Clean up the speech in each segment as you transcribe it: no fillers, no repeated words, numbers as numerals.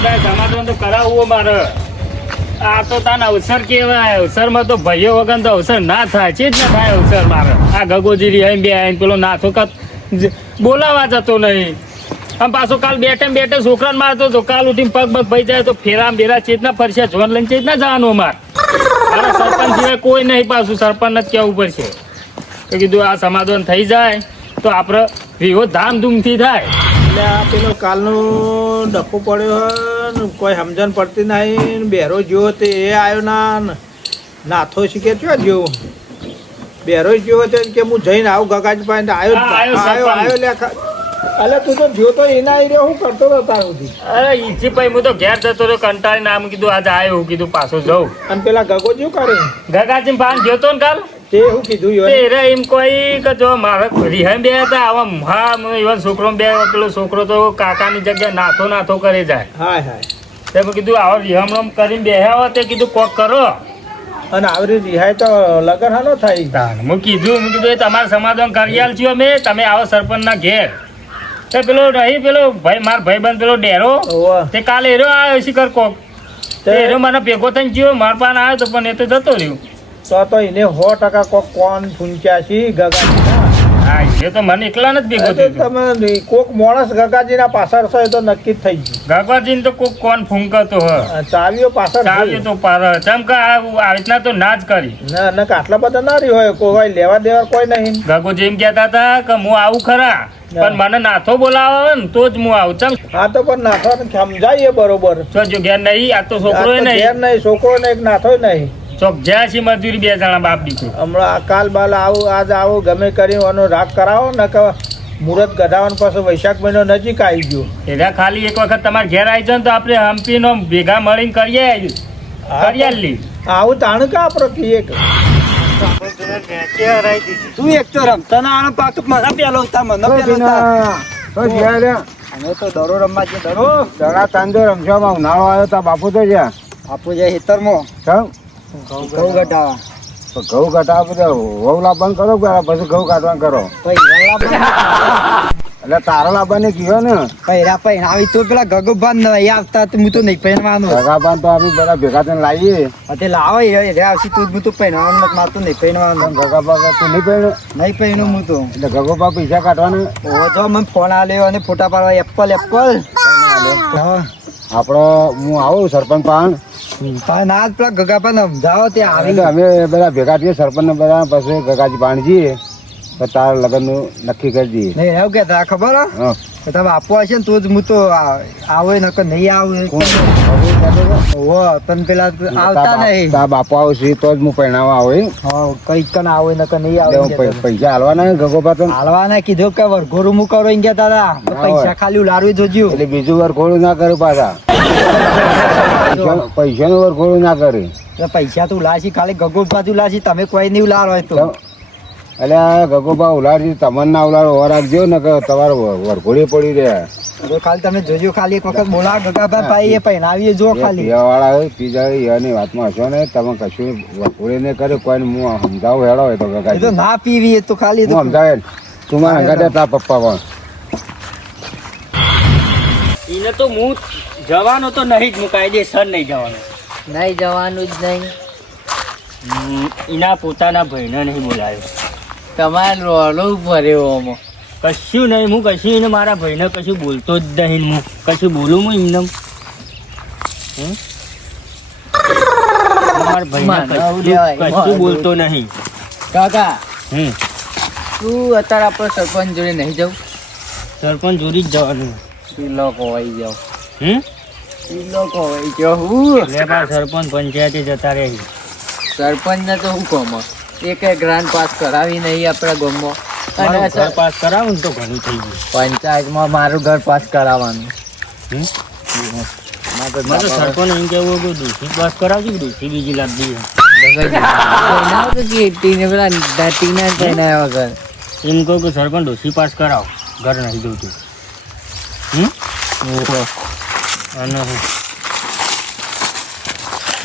સમાધાન તો કરાવવું મારે. આ તો તાન અવસર કેવાય. અવસરમાં તો ભાઈઓ વગર તો અવસર ના થાય છે જ ના થાય અવસર મારે. આ ગગોજી રિહાઈ બે આવીને પેલો નાથો બોલાવા જતો નહીં. આમ પાછો કાલ બેઠે છોકરાને મારતો હતો. કાલ ઉઠીને પગ ભાઈ જાય તો ફેરા બેરા ચેતના ફરશે જોન લઈને ચેતના જવાનું અમારે. અરે સરપંચ સિવાય કોઈ નહીં, પાછું સરપંચ જ કહેવું પડશે. તો કીધું આ સમાધાન થઈ જાય તો આપણે વિવો ધામધૂમથી થાય. એટલે આ પેલો કાલનો ડખો પડ્યો હોય ને કોઈ સમજણ પડતી નહીં. બેરો જેવો તે એ આવ્યો ના નાથો શીખે થયો જેવો બેરો જેવો તે કે હું જઈને આવું ગગાજી પાસે આવ્યો લે. અલે તું તો જો તો એના આવી રહ્યો હું કરતો હતો તાર સુધી. અરે ઈજી ભાઈ હું તો ઘેર જતો રહ્યો કંટાળીને. આમ કીધું આજે આવ્યો, હું કીધું પાછો જઉં. અને પેલા ગગોજી શું કરે? ગગાજી પાન જોતો ને કાલ તે શું કીધું એમ કોઈ કે જો મારે રિહાઈ બે હતા આવા હા એવા છોકરો બે પેલો છોકરો તો કાકાની જગ્યાએ નાથો કરે જાય. હાય હાય તે મેં કીધું આવો રિહામણો કરીને બેહ્યા હોય તે કીધું કોક કરો. અને આવરી રિહાય તો લગન હાલો થાય. હું કીધું એ તમારે સમાધાન કરી આલ છો અમે. તમે આવો સરપંચના ઘેર. તે પેલો નહીં પેલો ભાઈ માર ભાઈબંધ પેલો ડેરો તે કાલે એરો આવ્યો શિખર કોક એરો મને ભેગો થઈને ગયો માર પાસે આવ્યો તો પણ એ તો જતો રહ્યો. તો એને 100% કોક કોણ ફૂંચ્યા છે ગગાજી. હા એ તો મને એકલા નથી ભેગો થયો. તમે કોક માણસ ગગાજીના પાછળ છો એ તો નક્કી જ થઈ ગયું. ગગાજીને તો કોક કોણ ફૂંકતો હ ચાવીઓ પાછળ ચાવીઓ તો પાર ચમ કે આવી રીતના તો ના જ કરી ના આટલા બધા ના રહ્યું હોય કોઈ લેવા દેવા કોઈ નહીં. ગગોજી એમ કહેતા હતા કે હું આવું ખરા પણ મને નાથો બોલાવે ને તો જ હું આવું. ચમ હા તો પણ નાથો સમજાય બરોબર. જો ઘેર નહીં આ તો છોકરો નહીં છોકરો ને એક નાથો નહીં. ચોક જ્યાં છે મજૂરી બે જણા બાપ દીકરો. હમણાં કાલ બાલ આવું આજ આવું ગમે કરીને એનો રાગ કરાવો ને કે મુહૂર્ત ગઢાવાનું પાછો વૈશાખ મહિનો નજીક આવી ગયો. એટલે ખાલી એક વખત તમારે ઘેર આવી જાય ને તો આપણે હમ્પીનો ભેગા મળીને કરીએ લી આવું તાણું કે આપણે કહીએ કે તું એક તો રમતા ના આનો પાક મને પેલો હતા મને અમે તો દરો રમવા છે. દરો દડા તાંડો રમવામાં ઉનાળો આવ્યો તા બાપુ તો જ્યાં આપું જાય ખેતરમાં ઘઉં ગટાવા ઘઉં કાઢવા બધા વહુ લાવવાનું કરો પછી ઘઉં કાઢવાનું કરો. એટલે તારા લાવવાની કીધો ને પૈરા આવી તો પેલા ગગોબાન નહીં આવતા તો હું તો નહીં પહેરવાનું. ગગાબાન તો આપણે બધા ભેગા થઈને લાવીએ. તે લાવો આવશે તું હું તો પહેરવાનું મારે તો નહીં પહેરવાનું. ગગાબા તું નહીં પહેર્યું? નહીં પહેર્યું હું તો. એટલે ગગોબા પૈસા કાઢવાના જો મને ફોન આલ્યો અને ફોટા પાડવા એપલ આપડે હું આવું સરપંચ પાન ના પેલા ગગાપા સમજાવો તે આવી. અમે બધા ભેગા થઈએ સરપંચ ને બધા પછી ગગાજી પાણી જઈએ તો તારા લગ્ન નું નક્કી કરી દઈએ. નહીં એવું કેતા ખબર તમે આપવો હશે ને તો જ હું તો આવે નકર નહીં આવું. તમે પેલા આવતા નહીં બાપુ આવશે તો જ હું પહેણાવા આવે. કઈ કન આવે નકર નહીં આવે. પૈસા હાલવાના ગગોબા તો હાલવાના કીધું કે વરઘોડું હું કરો એમ કેતા હતા. પૈસા ખાલી ઉલાડવી જોજો. એટલે બીજું વરઘોડું ના કર્યું પાછા પૈસા નું વરઘોડું ના કરે. પૈસા તો ઉલાડશી ખાલી ગગોબા ઉલાડશી તમે કોઈ નહીં ઉલાડ હોય તો. એટલે ગગોબા ઉલાડજી તમને ના ઉલાડો ઓર રાખજો ને કે તમારે વરઘોડી પડી રહ્યા. ખાલી તમે જોજો ખાલી એક વખત બોલા ગગાભાઈ ભાઈ એ પહેરાવીએ જો ખાલી વાળા પીજા એની વાતમાં હશો ને તમે કશું વરઘોડી નહીં કરે કોઈ હું સમજાવું હેડો હોય તો ગગા તો ના પીવી તો ખાલી સમજાવે તું મારા હંગાતે તાર પપ્પા પણ એને તો હું જવાનો તો નહીં જ. હું કાયદેસર નહીં જવાનો. નહીં જવાનું જ નહીં. એના પોતાના ભાઈને નહીં બોલાયો. તમારે રોડું ભર્યો આમાં કશું નહીં. હું કશું એને મારા ભાઈને કશું બોલતો જ નહીં. હું કશું બોલું હું એમને મારા ભાઈને કશું બોલતો નહીં. કાકા તું અત્યારે આપણે સરપંચ જોડે નહીં જાઉં? સરપંચ જોડી જ જવાનું. તિલક હોઈ જાઉં. તિલક હોઈ જાઉં. સરપંચ પંચાયતે જતા રહે. સરપંચ ને તો શું કહો એક ગ્રાન્ટ પાસ કરાવી નહીં આપણા ગામમાં. અને ઘર પાસ કરાવું ને તો ઘણું થઈ ગયું. પંચાયતમાં મારું ઘર પાસ કરાવવાનું. સરપંચ એમ કેવું કે દોષી પાસ કરાવજો. દોષી બીજી લાવી એમ કહું કે સરપંચ દોષી પાસ કરાવો. ઘર નહીં જોતું. અને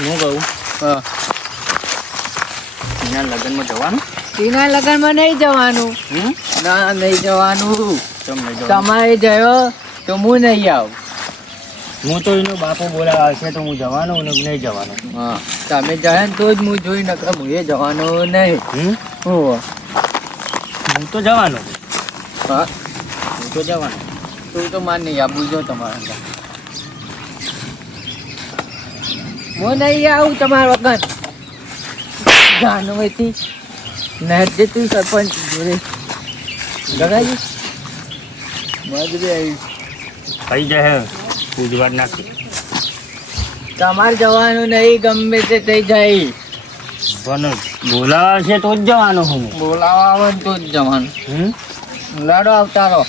હું કહું એના લગ્નમાં જવાનું? એના લગ્નમાં નહીં જવાનું. ના નહીં જવાનું. તમારે જયો તો હું નહીં આવું. હું તો એનો બાપો બોલાવા હશે તો હું જવાનો ને નહીં જવાનો. હા તમે જાય ને તો જ હું જોઈ નકર હું એ જવાનો નહીં. ઓહો. હું તો જવાનો. હા હું તો જવાનો. તું તો માન નહીં આપું જો તમારા અંદર. હું નહીં આવું તમારા વગર. જાનો એથી નહેર જે તું સરપંચ જોડે લગાવી મજબી આવી. થઈ જાય પૂજવા નાખી. તમારે જવાનું નહીં ગમે તે થઈ જાય. પણ બોલાવા છે તો જ જવાનો હું. બોલાવા આવે ને તો જ જવાનું. લાડો આવતારો.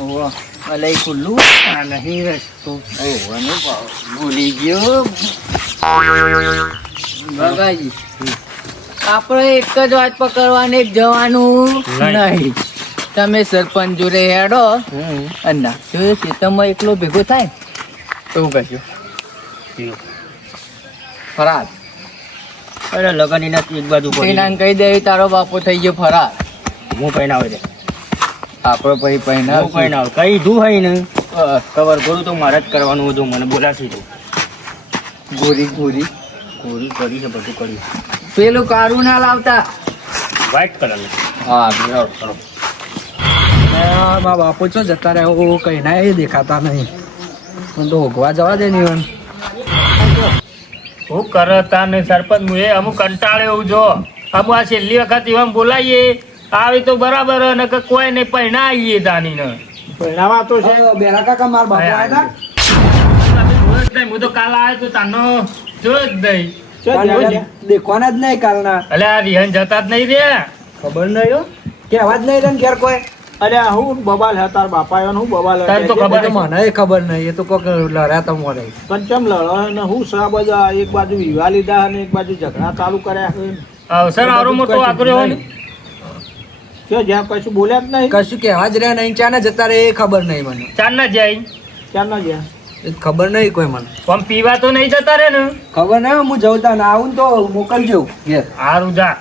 ઓહો અલે ઈ ખુલ્લું આ નહીં રસ્તો. ઓહો ને ભૂલી ગયો બગાજી. આપણે એક જ વાત પકડવાની એક જવાનું નહીં. તમે સરપંચ જોડે હેડો અને નાખ્યો એ ખેતરમાં એકલો ભેગો થાય એવું કહેજો. ફરાર અરે લગન એના એક બાજુ એના કહી દે તારો બાપો થઈ ગયો ફરાર. હું પહેણાવે છે. આપણે પછી હું પહેના પહેણાવ કઈ દું હોય ને કવર કરું તો મારે જ કરવાનું હતું. મને બોલાવતી તો ગોરી ગોરી કોરી કરી છે બધું કર્યું. પેલું કારું ના લાવતા. વ્હાઈટ કલરનું. હા બરાબર કરો. મારા બાપુ છો જતા રહ્યા કઈ ના એ દેખાતા નહીં. મને તો હોગવા જવા દે નહીં. હું કરતા ને સરપંચ હું એ અમુક કંટાળે એવું જો અમુક આ છેલ્લી વખત એવા બોલાવીએ આવી તો બરાબર ને કે કોઈ નહીં પહેણા આવીએ તાની ને પહેરાવા તો છે બેરા કાકા મારા બાપુ આવ્યા નહીં. હું તો કાલ આવ્યો તો તાનો જોયો જ નહીં. હતા દેખવાના જ નહીં કાલના. અલે આ રિહન જતા જ નહીં રે. ખબર નહીં હો કેવા જ નહીં રે ઘેર કોઈ. અરે હું બબાલ હતા તાર બાપા આવ્યો હું બબાલ તારે તો ખબર નહીં. મને ખબર નહીં. એ તો કોક લડ્યા તો મોરે પણ કેમ લડો ને હું સા બધા એક બાજુ વિવાહ લીધા અને એક બાજુ ઝઘડા ચાલુ કર્યા. અવસર આવરો મોટો આકરો હોય ને કે જ્યાં કશું બોલ્યા જ નહીં. કશું કહેવા જ રહ્યા નહીં. ચાને જતા રહે એ ખબર નહીં મને. ચાર ના જાય ચાર ના જ્યાં ખબર નહીં કોઈ મને. આમ પીવા તો નહીં જતા રે ને. ખબર નહીં હું જવતા ના આવું તો મોકલજો ઘેર. હારું જા.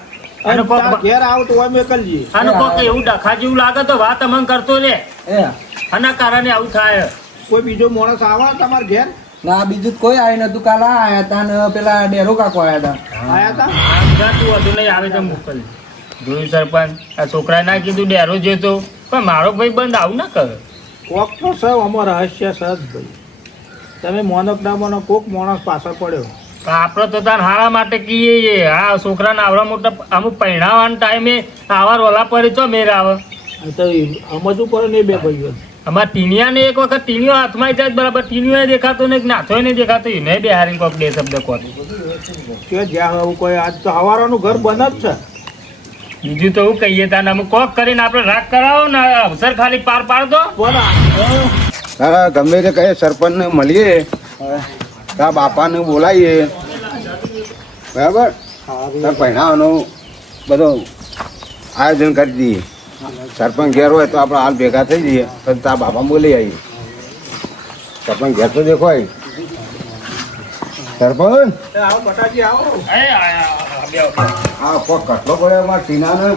અને કોક ઘેર આવું તો મોકલજે. અને કોક એવું ડખા જેવું લાગે તો વાત અમન કરતો રે. આના કારણે આવું થાય. કોઈ બીજો માણસ આવા તમારા ઘેર? ના બીજું કોઈ આવ્યું નતું. કાલ આયા હતા ને પેલા ડેરો કાકો આવ્યા હતા. આયા હતા તું વધુ નહીં આવે તો મોકલ. જોયું સરપંચ આ છોકરાએ ના કીધું ડેરો જતો પણ મારો ભાઈ બંધ આવું ના કરે. કોક તો સર અમારો રહસ્ય સર ભાઈ. તમે મોનક ના મોનો કોક માણસ પાછળ પડ્યો. આપણે તો તાર હારા માટે કહીએ. આ છોકરાને આવડા મોટા અમુક પહેણાવાના ટાઈમે આવા રોલા પર તો મેર આવે. તો સમજવું પડે ને બે ભાઈઓ. અમારા ટીનિયાને એક વખત ટીનિયો હાથમાં જાય બરાબર ટીનિયો દેખાતો ને નાથો નહીં દેખાતો એને બે હારી કોક બે શબ્દ કહો. કે જ્યાં હવે કોઈ આજ તો હવારાનું ઘર બંધ જ છે. બીજું તો એવું કહીએ તાને અમે કોક કરીને આપણે રાગ કરાવો ને અવસર ખાલી પાર પાડ દો. તારા ગમે તે કહે સરપંચને મળીએ તારા બાપાને બોલાવીએ બરાબર. તાર પહેણાવાનું બધું આયોજન કરી દઈએ. સરપંચ ઘેર હોય તો આપણે હાલ ભેગા થઈ જઈએ તો તારા બાપા બોલી આવીએ. સરપંચ ઘેર તો દેખો સરપંચ આવો બટાજી આવો. હા કોક કટલો પડ્યો અમારા ટીનાને.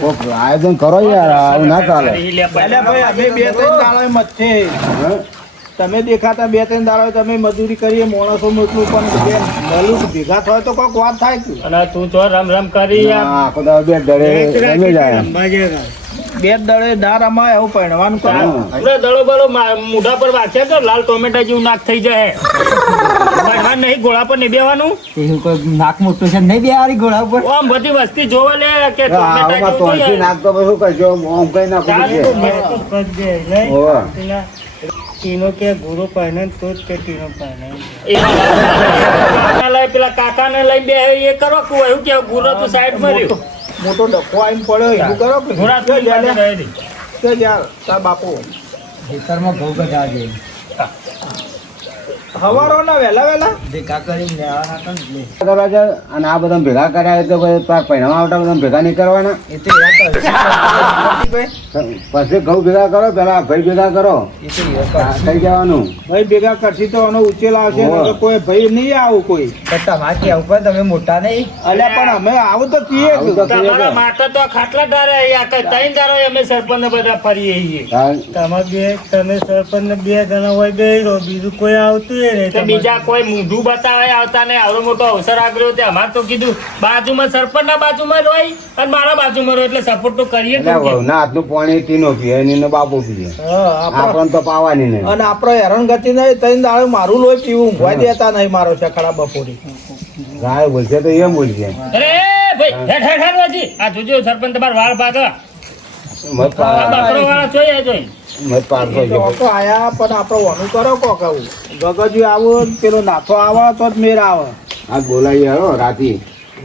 કોક આયોજન કરો યાર આવું ના ચાલે. અલ્યા ભાઈ અમે બે ત્રણ દાડો મથે તમે દેખાતા બે ત્રણ દાડો તમે મજૂરી કરીએ માણસો એટલું પણ નલું ભેગા થાય તો કોઈક વાત થાય કે. અને તું તો રમ રમ કરી આખો દાડો બે દડે રમી જાય. બે દડે ના રમાય એવું પહેરવાનું કરો. દડો બળો મોઢા પર વાંચ્યા તો લાલ ટોમેટા જેવું નાક થઈ જાય. નહીં ગોળા પર નહીં બેવાનું. નાક મોટું છે નહીં બે હારી ઘોડા ઉપર. આમ બધી વસ્તી જોવે લે કે ટોમેટા આમાં તો જેવું થઈ જાય. નાખતો પછી શું કરશો આમ કઈ નાખું છે. હોવે. ટીનો કે ગુરુ પહેને તો જ કે ટીનો પહેને પેલા કાકાને લઈ બે એ કરો કે એવું કે ગુરુ તો સાઈડ માં રહ્યો. મોટો ડખો આવીને પડ્યો એવું કરો કે ઘોડા તો કે યાર તાર બાપુ ખેતરમાં ઘઉં બધા છે. હવારો ના વહેલા વહેલા ભેગા કરીને લેવાના હતા ને એટલે. કરવા જાય અને આ બધા ભેગા કર્યા તો તાર પહેણામાં આવતા બધા ભેગા નહીં કરવાના. એ તો યાદ હોય પછી ઘઉં ભેગા કરો પેલા ભાઈ ભેગા કરો એ તો એ કરશે. થઈ જવાનું ભાઈ ભેગા કરશી તો એનો ઉચેલ આવશે હોવે. નકર કોઈ ભાઈ નહીં આવું કોઈ પણ તમારે કેવું પડે તમે મોટા નહીં અલ્યા પણ અમે આવું તો કીએ આવું તો કીએ. તમારા માટે તો ખાટલા ડારે અહીંયા કઈ ત્રણ દારો અમે સરપંચ બધા ફરીએ છીએ તમે સરપંચ 2 જણા હોય ગઈ બીજું કોઈ આવતું તો બીજા કોઈ મૂંઢું બતાવે આવતા ને આવડો મોટો અવસર આગ્યો તે અમારે તો કીધું બાજુમાં સરપંચ ના બાજુમાં જ હોય અને મારા બાજુમાં હોય એટલે સપોર્ટ તો કરીએ જ કે. ના હાથનું પાણી તીનો પીએ એની બાપુ પીએ આપણને તો પાવાની નહીં અને આપડે હેરાનગતિ નહીં 3 દાડે મારું લોહી પીવું ઊંઘવા દેતા નહીં મારો છકડા બપોરે ગાય બોલશે તો એમ બોલશે અરે ભાઈ હેઠ હેઠ હેઠ વાજી. આ જોજો સરપંચ તમારા વાળ પાકા મત પાડો બાકરો વાળા જોઈએ જોઈ મત પાડતો જો તો આયા પણ આપડે વનું કરો કોક આવું ગગજી આવો પેલો નાથો આવે તો જ મેર આવે આ બોલાવી હરો રાતી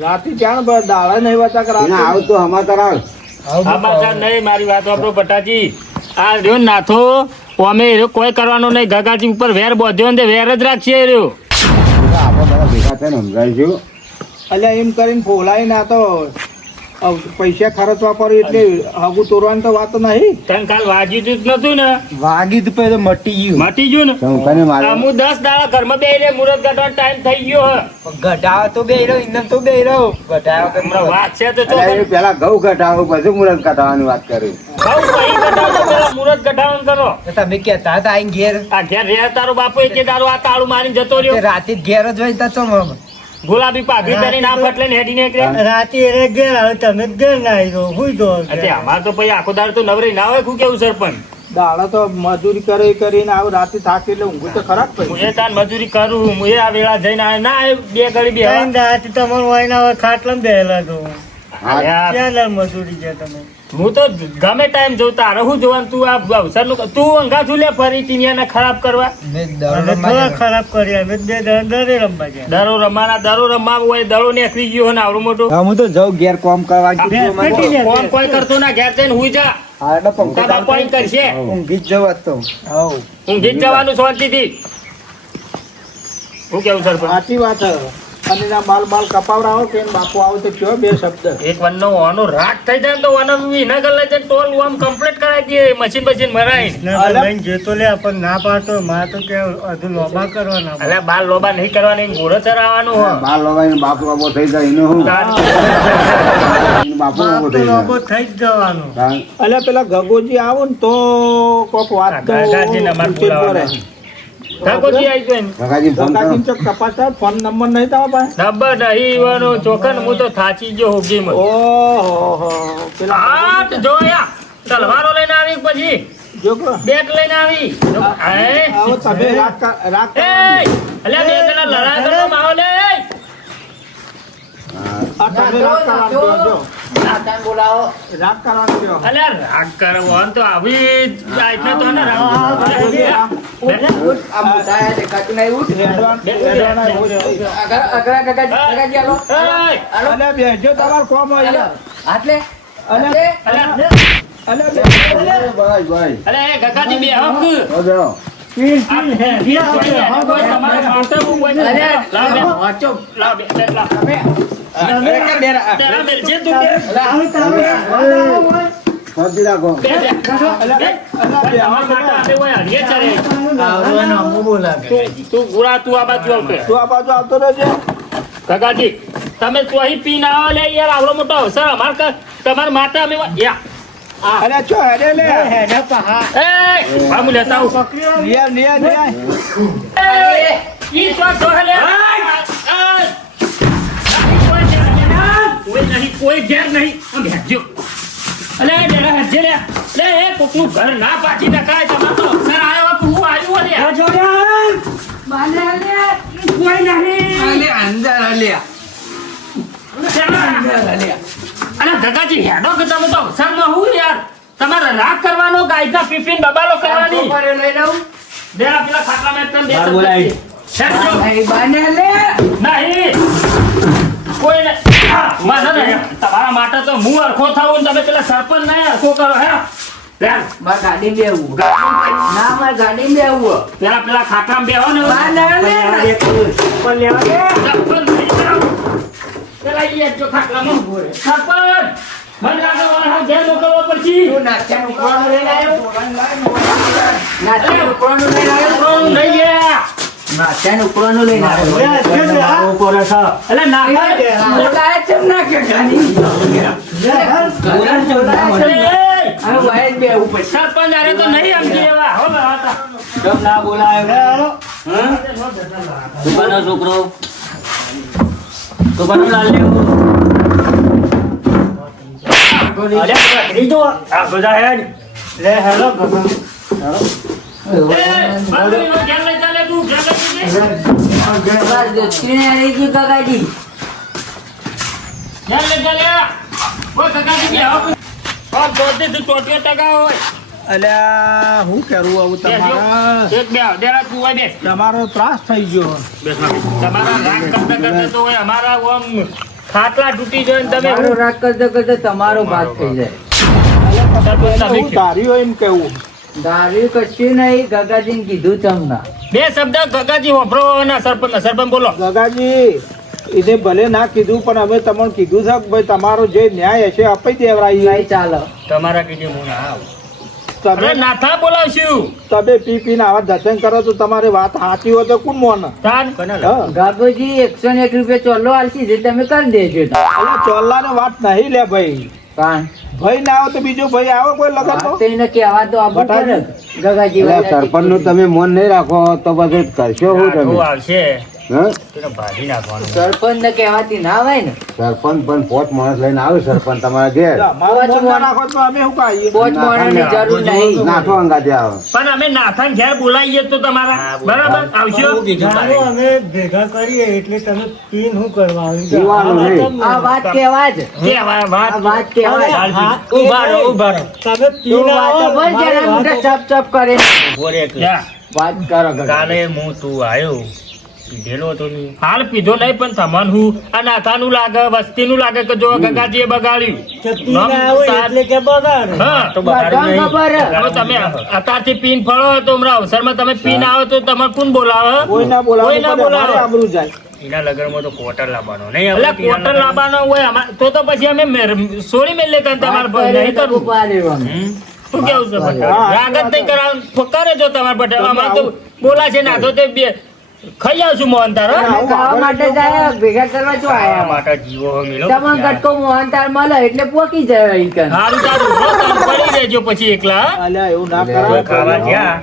રાતે ક્યાં દાડા નહીં વાતા કે ના આવ તો હમાતર આવ સમાચાર નહીં મારી વાત વાપરો ભટ્ટાજી. આ રહ્યો ને નાથો અમે એ રહ્યો કોઈ કરવાનું નહીં. ગગાજી ઉપર વેર બોધ્યો ને તે વેર જ રાખશે એ રહ્યો. આપણે બધા ભેગા થઈને સમજાવીશું અલ્યા એમ કરીને ફોલાઈ ના તો પૈસા ખર્ચવા પડે એટલે હગું તોડવાની તો વાત નહીં તને કાલ વાગ્યું તું જ નતું ને વાગી તો પછી મટી ગયું મટી ગયું ને તો હું તને મારે હું 10 દાડા ઘરમાં બે રે મુરત કાઢવાનો ટાઈમ થઈ ગયો હે. ગઢાવો તો બે રહ્યો ઇન્દમ તો બે રહ્યો ગઢાવો તો હમણાં વાત છે તો અલ્યા એ પેલા ઘઉં ઘટાડો પછી મુરત કાઢવાની વાત કરી ઘઉં કઈ કઢાવો પેલા મુરત કઢાવાનું કરો. તમે કેતા હતા આઈને ઘેર આ ઘેર રે તારો બાપુ એકે દારૂ આ તાળું મારીને જતો તે રહ્યો. રાતે જ ઘેર જ હોય તો ચમ ગુલાબી પાઘડી પહેરીને આ ફટલે ને હેડી નીકળ્યા. રાતે એને ઘેર આવે તમે ઘેર ના આવ્યો હું તો એટલે અમાર તો પછી આખો દાડો તો નવરી ના હોય. શું કેવું સરપંચ? દાડા તો મજૂરી કરીને આવું રાતે થાકી એટલે ઊંઘું તો ખરાબ હું પડી એ તાન મજૂરી કરું હું એ આ વેળા જઈને આવે ના આવે બે ઘડી બે રાતે તમારું વાયના હોય ખાટલા બેહેલા તો હા ક્યાં મજૂરી છે તમે હું તો ગમે ટાઈમ જોઉં તારે શું જોવાનું તું આ અવસર નું તું અંગા છું લે ફરી ટીનિયાને ખરાબ કરવા. ખરાબ કરી અમે બે દરે રમવા ગયા દરો રમવાના દરો રમવા હોય દડો નીકળી ગયો ને આવડું મોટું હું તો જાઉં ઘેર કોમ કરવા કીધું મને. કોમ કોઈ કરતો ના ઘેર જઈને હુઈ જા. હા એટલે પંખો તારા બાપા ઈ કરશે ઊંઘી જ જવા તો ઊંઘી જ જવાનું શાંતિથી. શું કેવું સરપંચ? સાચી વાત છે અને ના માલ કપાવડાવો કે બાપુ આવો તો કયો બે શબ્દ એક વનનો ઓનો રાત થઈ જાય ને તો વનો વિના ગલ્લે છે ટોલ આમ કમ્પ્લીટ કરાવી દઈએ મશીન મરાઈ. જેતો લે પણ ના પાડતો માં તો કે હજુ લોબા કરવાના અલ્યા બાર લોબા નહીં કરવાની ઘોડો ચરાવવાનું હો. બાર લોગાઈને બાપ લોબો થઈ જાય એનું શું એનું બાપુ લોબો થઈ જાય થઈ જ જવાનું કારણ અલ્યા પેલા ગગોજી આવો ને તો કોક વાત તો ગગાજીને અમારે પૂછે જ બોલાવવાના. પડે. ઠાકોરજી આવી ગયો ને. કાકાજી ફોન કરો ગગાજીને ચોક તપાસ થાય, ફોન નંબર નહીં તમારા પાસે નંબર નહીં ઈવાનો ચોકન હું તો થાચી ગયો હોગીમાં. ઓહો પેલા આટ જોયા તલવારો લઈને આવી પછી જો કો બેટ લઈને આવી. હે? આવો તમે રાગ એય! અલ્યા બે જણા લડાઈ કરવા માં આવો લે. આ તમે રાગ કરવાનું કહો, જો. નાતાને બોલાવો. રાગ કરવાનું કહો. અલ્યા રાગ કરવો આમ તો આવી જાતના તો ને રાગ. આ મોટા આયા દેખાતું નહીં ઉઠ. રેડવાના એવું છે. ગગાજી આલો. એય! આલો. અલ્યા બેસજો તમારે કોમ હોય આલો. હાથ લે. હાથ લે. અલ્યા અલ્યા બેસજો. ભાઈ ભાઈ અલ્યા એ ગગાજી બે હક. હો જાઓ તમારે મારતા હું કોઈ નહીં. અરે, લાવ બે. વાંચો. લાવ બે. લાવ. તમે. તેરા મેલ છે તું બે. શાંતિ રાખો બે બે. તમારા માટે અમે કોઈ હરીએ ચરે. આવવાનો હું બોલાવે. તું ગુરા તું આ બાજુ આવતો. તું આ બાજુ આવતો રહેજે. કાકાજી તમે તો અહીં પીને આવો લે યાર આવડો મોટો અવસર તમારા માટે અમે યા અલ્યા ચો હેડે લે એ હું લેતા આવું. નિયા એ ઈ તો લે કોઈ ઘેર નહીં આમ હેજો. અલે ડેરા હેજે લે લે એ કોકનું ઘર ના પાછી નખાય તમાર તો અવસર આવ્યો કે હું આવ્યો લે કોઈ નહીં. અંદર લે. અરે ગગાજી હેડો કે તમે તો અવસરમાં હું યાર તમારે રાગ કરવાનો ગાયકા પીપીન બબાલો કરવાની. લઈ લઉં. દેરા પેલા ખાટલામાં એકદમ બેસી બોલાવી. હેડજો. ભાઈ બાને લે. નહીં કોઈ ને મને નહીં તમારા માટે તો હું અરખો થાઉં ને તમે પેલા સરપંચ નહીં અરખો કરો હે મારે ગાડી બેવું. ના મારે ગાડી બેવું. પેલા ખાટલામાં બેહો ને બાને લે. સરપંચ નહીં જાઓ. પેલા ઈ એક જો ખાટલામાં સરપંચ મને લાગે વાળા ઘેર મોકલવો પડશે. તું નાસ્તા ઉપરવાનું લઈને આવ્યો નાસ્તા ઉપરવાનું લઈને આવ્યો કોણ લઈ ગયા? નાસ્તા ઉપરવાનું લઈને આવ્યો એટલે નાખા બોલાય ચમ ના કે ગાની હવે વાય બે ઉપર સરપંચ અરે તો નહીં સમજી એવા હો હતા. જબ ના બોલાયો દુકાનનો છોકરો દુકાનનો લાલ લેવો આ બધા હેડ લે હેલો ગગન બાજુનો ઘેર લઈ ચાલે તું ઘેર લઈ જજે. કાકાજી ઘેર લઈ ચાલે ઓ કાકાજી બે આવો કોણ ચોથી તું ચોટીઓ ટકા હોય અલ્યા હું કરું આવું તમારા એક બે દેરા તું હોય બે તમારો ત્રાસ થઈ ગયો તમારા રાગ કરતા કરતા તો હોય અમારા આમ ખાટલા તૂટી જાય ને તમે મારો રાગ કરતા કરતા તમારો ભાગ થઈ જાય સરપંચ તમે હું ધાર્યું એમ કેવું દારૂ કશું નહીં કાકાજીને કીધું તમને બે શબ્દ ગગાજી વાપરો ના સરપંચ બોલો ગગાજી એને ભલે ના કીધું પણ અમે તમને કીધું છે કે ભાઈ તમારો જે ન્યાય હશે આપી દેવરાય નહીં ચાલો તમારા કીધે હું ના આવું તમે અરે નાથા બોલાવશું તમે પી પીને આવા દર્શન કરો તો તમારી વાત સાચી હોય તો કોણ મોને તાન હા ગાગોજી 101 રૂપિયા ચોલ્લો આલસી જે તમે કરી દેજો અલ્યા ચોલ્લાની વાત નહીં લે ભાઈ કાન ભાઈ ના આવે તો બીજો ભાઈ આવે કોઈ લગન તેને કહેવા તો આબુ પડે ગગાજી સરપંચ નું તમે મન નહીં રાખો તો પછી કરશો શું તમે આવશે હા? તેને ભાજી નાખવાનું સરપંચ ને કહેવાતી ના હોય ને સરપંચ પણ 5 માણસ લઈને આવે સરપંચ તમારા ઘેર નાખો તો અમે શું કહીએ પોચ મોણની જરૂર નહીં નાખો અંગાતે આવે પણ અમે નાથાન ઘેર બોલાવીએ તો તમારા બરાબર આવશો અમે ભેગા કરીએ એટલે તમે પીન શું કરવા પીવાનું નહીં. આ વાત કહેવા જ કેવા વાત આ વાત કહેવા જ ઉભા રહો તમે તું વાતો બોલ જરા મોઢે ચપ ચપ કરે જા. વાત કરો ગગા કાલે હું તું આવ્યો પીધેલો તો નહીં હાલ પીધો નહીં પણ તમારું હું આ નાથાનું લાગે વસ્તીનું લાગે કે જો ગગાજીએ બગાડ્યું હા તો બગાડ્યું નહીં. ખબર હે. હવે તમે અત્યારથી પીન ફળો તો હમણાં અવસરમાં તમે પીન આવો તો તમારે કોણ બોલાવે કોઈ ના કોઈ ના બોલાવે બોલાવે. આબરૂ જાય એના લગનમાં તો ક્વાર્ટર લાવવાનો નહીં એટલે ક્વાર્ટર લાવવાનો હોય તો પછી અમે સોળી મેલે કાન તમારે પર નહીં કરવું ઉભા રહેવાનું. શું કેવું છે પટેલ? રાગ જ નહીં કરાવ ફકારે જો તમારે પટેલ અમારે તો બોલા છે ના તો તે બે ખાઈ આવશું મોહનતાર હો? અમે ખાવા માટે જાય ભેગા કરવા જો આ આયા માટે જીવો હો મિલો તમને કટકો મોહનતાર મળે એટલે પોકી જાય ઈ કન. સારું સારું જો તમે પડી રહેજો પછી એકલા હા? અલ્યા એવું ના કોઈ કરાય ખાવા ગયા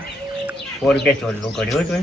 100 રૂપિયા ચોલ્લો કર્યો તો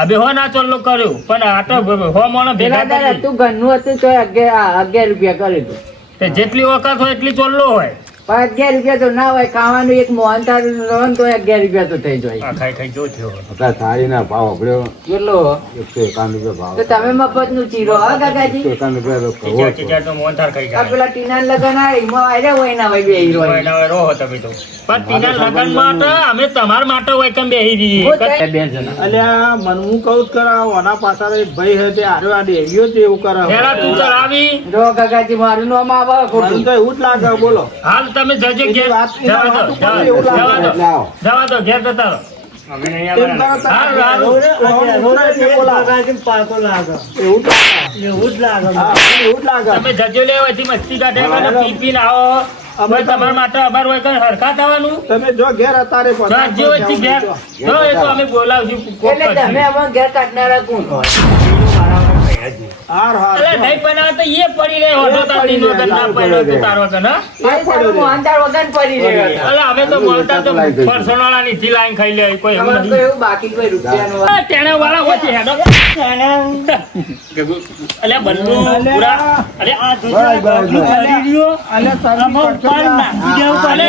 અબે હો ના ચોલ્લો કર્યો પણ આ તો હો મોણો ભેગા બિરાદર કરી હતું ઘરનું હતું તો 11 રૂપિયા કર્યું હતું. તે જેટલી વખત હોય એટલી ચોલ્લો હોય પણ 11 રૂપિયા તો ના હોય ખાવાનું એક મોહનતાર લો ને તો 11 રૂપિયા તો થઈ જાય આ ખાઈ ખાઈ જો થયો અત્યારે થાળીના ભાવ આપડ્યો કેટલો 151 રૂપિયા તો ભાવ તમે મફત નું ચીરો હા કાકાજી 151 રૂપિયા તો કહો ચીચા છો. ચીચા તો મોહનતાર ખાઈ આ જાય પેલા ટીના લગન આ એમાં આયરા હોય ના હોય બે હીરો હોય ના હોય રહો તમે તો પણ તીના લગન માટે અમે તમારા માટે હોય કેમ બેહી રહીએ બે જણા અલ્યા મન હું કહું જ કરાવ આના પાછળ એક ભાઈ હે તે આર્યો આ ડેરીઓ જ એવું કરે પેલા તું ચલાવી જો કાકાજી મારું નામ આવે મને ખોટું તો એવું જ લાગે બોલો હાલ તમે જજે ઘેર વાત જવા દો એવું લાગે. જવા દો એટલે આવો. જવા દો ઘેર જતા રહો અમે નહીં તેમ આવવાના. કરો તમે. હારું, હારું. એવું જ લાગે હા, એવું જ લાગે તમે જજો લેવા થી મસ્તી કાઢે પી પીને આવો અમે તમારા માટે અમારું હોય કઈ હરખા થવાનું તમે જો ઘેર અતારે જો વચ્ચે ઘેર જો એ તો અમે બોલાવશું કોક એટલે તમે કરશું. અમાર ઘેર કાઢનારા કોણ હોય હાર હાર અલા નહીં બનાવે તો એ પડી રહે હોટો તારી નો તો ના પડ્યો તો તારો કન હા? અરે તમે મોહનતાર વગર પડી રહ્યો હતા. અલા અમે તો બોલતા તો ફરસોનાળા ની થી લાઈન ખાઈ લે કોઈ એવું તમારે તો નથી એવું બાકી કોઈ રૂપિયાનું હોય. આ ટેણા વાળા વચ્ચે હેડો અલ્યા બલ્લુ પૂરા અરે આ બસ, બસ, બસ. અલ્યા તારી પડશે ના. અલે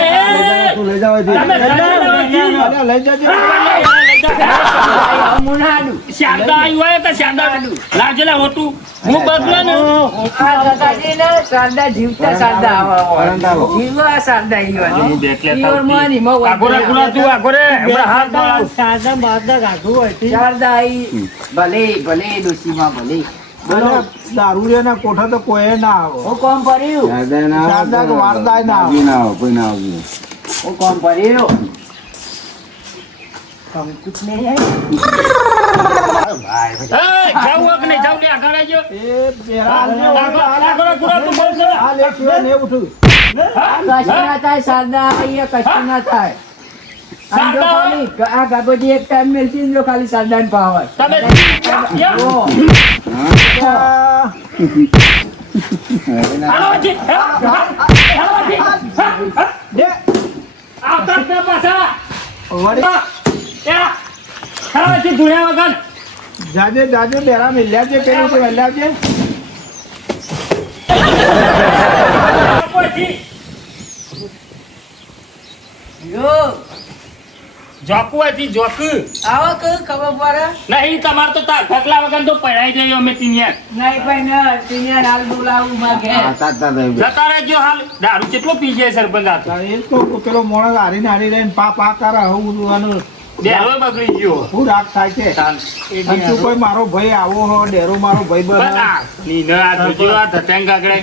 તું લઈ જાવ હજી. તમે અલ્યા લઈ જજે આ મુનાડું. શારદા આવી હોય તો શારદા લાજેલા હોતું હું બદલો ને આ કાકાજીને શારદા જીવતા શારદા આવા શારદા. હોય. જીવવા શારદા ઈ હોય. હું બેટ લેતા ઈવરમાં ને ઈમાં હોય. આગોરા ગુલા તું આગોરે હમણાં હાથ બોલાવ શારદા ઈ ભલે ભલે ડોશીમાં ભલે બોલો દારૂડિયાના કોઠા તો કોઈ ના આવે હું કોમ પડ્યું શારદા ના આવે, શારદા કે વારદાય ના આવે. કોઈ ના આવે, કોઈ ના આવે. હું કોમ પડ્યું જાવ કે નહીં જાવ ને આગળ આવજો એ બેરા ને આગોરા ગુલા તું બોલ હાલ 190 થયું. કશું ના થાય શારદા અહીંયા કશું ના થાય આમ જો ખાલી આ ગાબોજી એક ટાઈમ મેલતી જો ખાલી શારદા ને પાવર તમે ઓ હાલો જી હાલો જી દે આવતા જ પાછા વળી હાલો જી ધુણ્યા વગર જાજે જાજે બેરા મિલ્યા છે પેલું તો વેલ્યા છે જો જોકુઆથી જોક આવો કે ખબર પડે નહીં તમારે તો ઢકલા વગર તો પડાઈ જઈએ અમે તીનિયા નહીં ભાઈ ના તીને હાલ બોલાવું માં ઘેર જતા રહેજો હાલ દારૂ કેટલો પી જાય સરપંચ આ તારે એ તો પેલો મોણસ હારીને હારી રહીને પા કરે હું આનું ડેરો બગડી ગયો શું રાગ થાય છે અને તું કોઈ મારો ભાઈ આવો હો ડેરો મારો ભાઈ બસ બને આ નીનો આ જોજો આ ધતંગ આગળ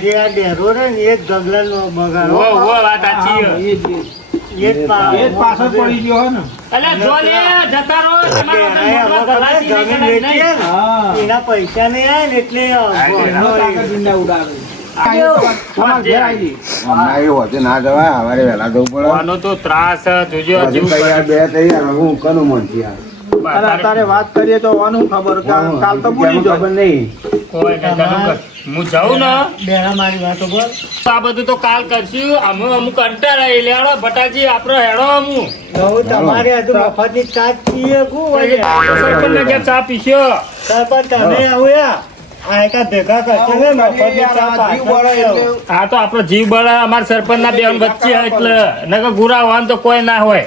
ઓ વાત સાચી હા, એ જ પાછળ પડી ગયો હે ને અલે જો લે જતા રહો તમારો મોટો ગલાસી નહીં હા એના પૈસા નહીં આવે ને એટલે એનો તાકાત ઈંડા ઉડાવે તમારે ઘેર આવી હમણાં એ હોતે ના જવાય સવારે વહેલા જવું પડે આનો તો ત્રાસ જોજો હજુ જીવ કઈ આ બે થઈ ગયા હું કનું મનથી યાર અને અત્યારે વાત કરીએ તો આનું ખબર કાલ તો ભૂલી ખબર જાય નહીં કોઈ નહીં ચાલુ કર. હું જાઉં ને બેરા મારી વાતો બોલ તો આ બધું તો કાલ કરશું અમુક કંટાળા એટલે હેડો ભટાજી આપણો હેડો અમુક તમારે હજુ મફતની ચાટ પીએ સરપંચને ઘેર ચા પીશ્યો સરપંચ તમે આવ્યા આ એકા ભેગા કરશે ને મફતની ચા જીવ બળે એટલે આ તો આપણો જીવ બળે અમારા સરપંચ ના બેન વચ્ચે હોય એટલે નકર ગુરા હોવાનું તો કોઈ ના હોય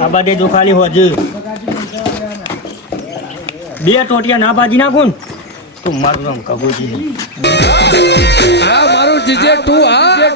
આ બધે જો ખાલી હોજુ બે ટોટિયા ના બાજી નાખું ને તું મારું નામ કબૂજી આ મારું જીજે તું હા